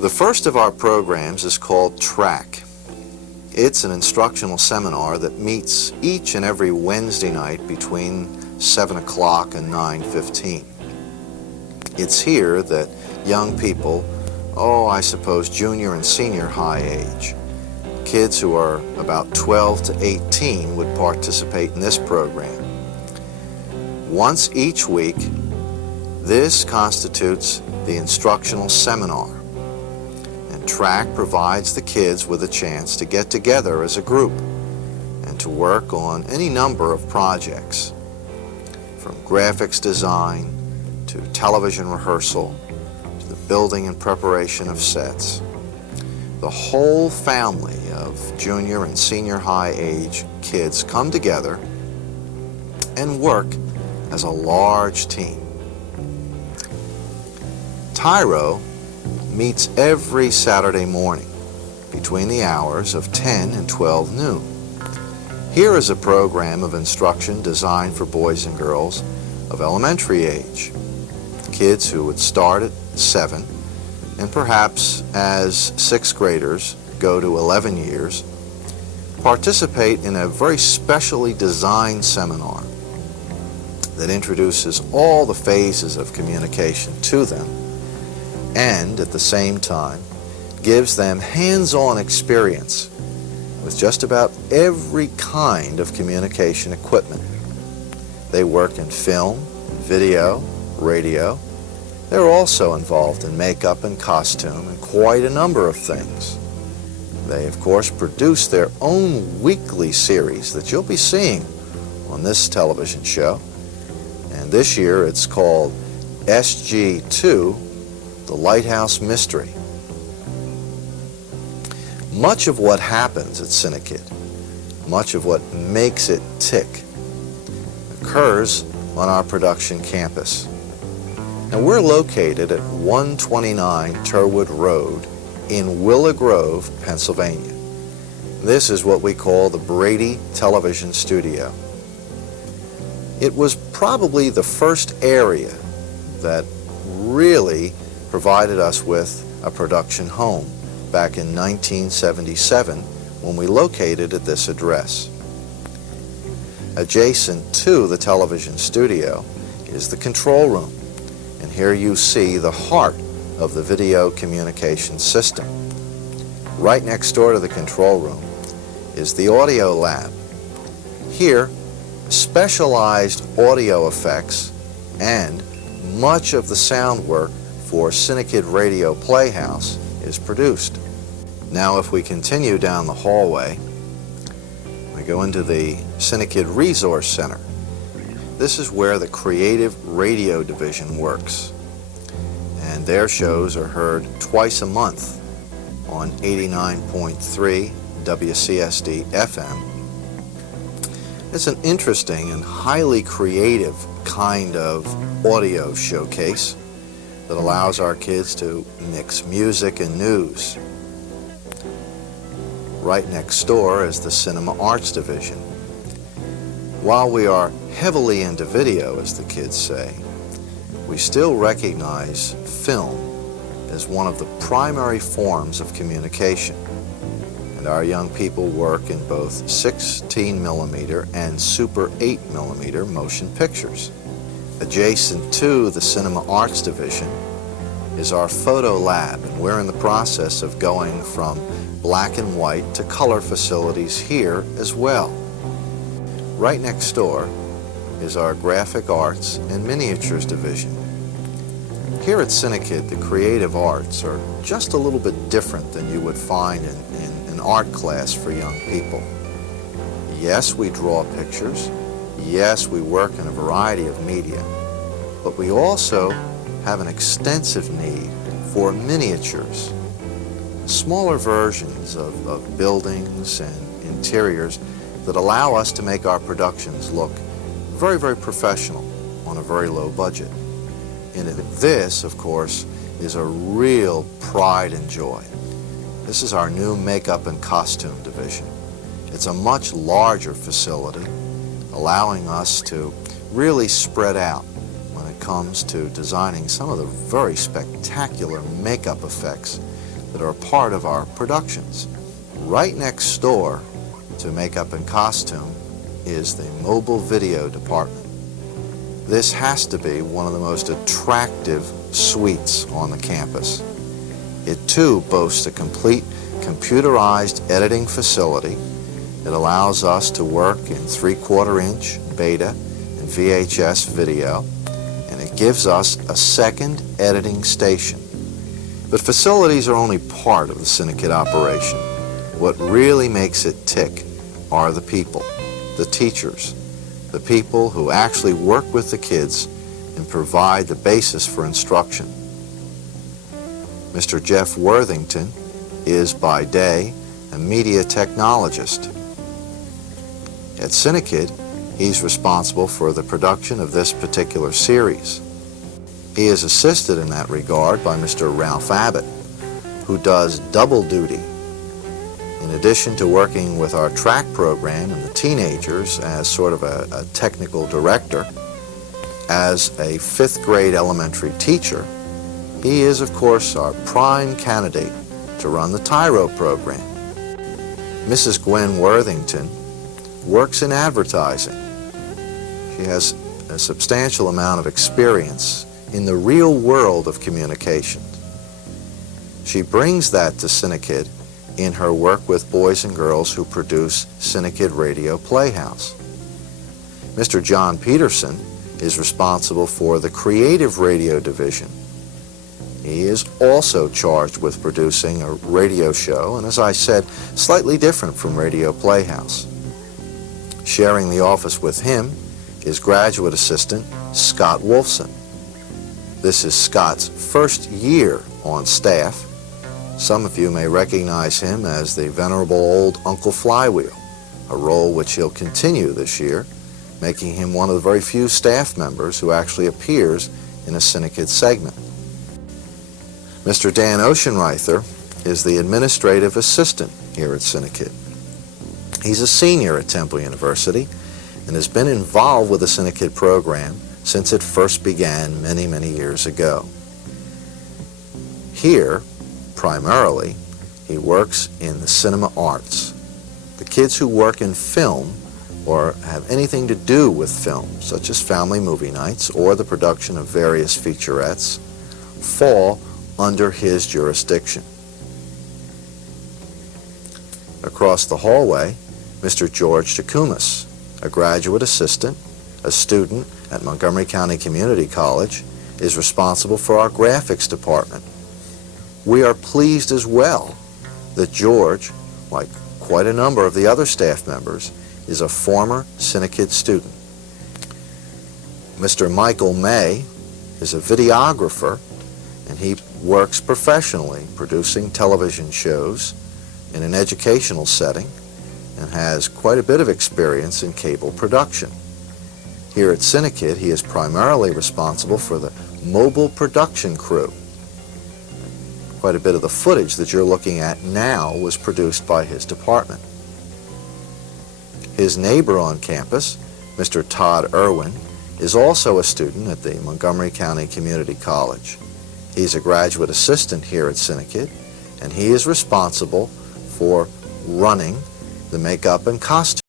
The first of our programs is called TRACK. It's an instructional seminar that meets each and every Wednesday night between 7 o'clock and 9:15. It's here that young people, I suppose junior and senior high age, kids who are about 12 to 18 would participate in this program. Once each week, this constitutes the instructional seminar, and TRACK provides the kids with a chance to get together as a group and to work on any number of projects, from graphics design to television rehearsal to the building and preparation of sets. The whole family of junior and senior high age kids come together and work as a large team. Tyro meets every Saturday morning between the hours of 10 and 12 noon. Here is a program of instruction designed for boys and girls of elementary age, kids who would start at 7 and perhaps as 6th graders go to 11 years, participate in a very specially designed seminar that introduces all the phases of communication to them and at the same time gives them hands-on experience with just about every kind of communication equipment. They work in film, video, radio. They're also involved in makeup and costume and quite a number of things. They, of course, produce their own weekly series that you'll be seeing on this television show. And this year it's called SG2, The Lighthouse Mystery. Much of what happens at CINEKYD, much of what makes it tick, occurs on our production campus. Now, we're located at 129 Turwood Road in Willow Grove, Pennsylvania. This is what we call the Brady Television Studio. It was probably the first area that really provided us with a production home back in 1977 when we located at this address. Adjacent to the television studio is the control room, and here you see the heart of the video communication system. Right next door to the control room is the audio lab. Here, specialized audio effects and much of the sound work for CINEKYD Radio Playhouse is produced. Now, if we continue down the hallway, we go into the CINEKYD Resource Center. This is where the Creative Radio Division works, and their shows are heard twice a month on 89.3 WCSD FM. It's an interesting and highly creative kind of audio showcase that allows our kids to mix music and news. Right next door is the Cinema Arts Division. While we are heavily into video, as the kids say, we still recognize film as one of the primary forms of communication. And our young people work in both 16mm and Super 8mm motion pictures. Adjacent to the Cinema Arts Division is our photo lab, and we're in the process of going from black and white to color facilities here as well. Right next door is our Graphic Arts and Miniatures Division. Here at CINEKYD, the creative arts are just a little bit different than you would find in an art class for young people. Yes, we draw pictures. Yes, we work in a variety of media. But we also have an extensive need for miniatures, smaller versions of buildings and interiors that allow us to make our productions look very, very professional on a very low budget. And this, of course, is a real pride and joy. This is our new makeup and costume division. It's a much larger facility, allowing us to really spread out when it comes to designing some of the very spectacular makeup effects that are part of our productions. Right next door to makeup and costume is the mobile video department. This has to be one of the most attractive suites on the campus. It too boasts a complete computerized editing facility. It allows us to work in 3/4 inch, beta, and VHS video, and it gives us a second editing station. But facilities are only part of the CINEKYD operation. What really makes it tick are the people, the teachers, the people who actually work with the kids and provide the basis for instruction. Mr. Jeff Worthington is by day a media technologist. At CINEKYD, he's responsible for the production of this particular series. He is assisted in that regard by Mr. Ralph Abbott, who does double duty. In addition to working with our track program and the teenagers as sort of a technical director, as a 5th grade elementary teacher, he is, of course, our prime candidate to run the Tyro program. Mrs. Gwen Worthington works in advertising. She has a substantial amount of experience in the real world of communication. She brings that to CINEKYD in her work with boys and girls who produce CINEKYD Radio Playhouse. Mr. John Peterson is responsible for the creative radio division. He is also charged with producing a radio show, and as I said, slightly different from Radio Playhouse. Sharing the office with him is graduate assistant Scott Wolfson. This is Scott's first year on staff. Some of you may recognize him as the venerable old Uncle Flywheel, a role which he'll continue this year, making him one of the very few staff members who actually appears in a CINEKYD segment. Mr. Dan Oceanreither is the administrative assistant here at CINEKYD. He's a senior at Temple University and has been involved with the CINEKYD program since it first began many, many years ago. Here, primarily, he works in the cinema arts. The kids who work in film or have anything to do with film, such as family movie nights or the production of various featurettes, fall under his jurisdiction. Across the hallway, Mr. George Takumas, a graduate assistant, a student at Montgomery County Community College, is responsible for our graphics department. We are pleased as well that George, like quite a number of the other staff members, is a former CINEKYD student. Mr. Michael May is a videographer, and he works professionally producing television shows in an educational setting and has quite a bit of experience in cable production. Here at CINEKYD, he is primarily responsible for the mobile production crew. Quite a bit of the footage that you're looking at now was produced by his department. His neighbor on campus, Mr. Todd Irwin, is also a student at the Montgomery County Community College. He's a graduate assistant here at CINEKYD, and he is responsible for running the makeup and costume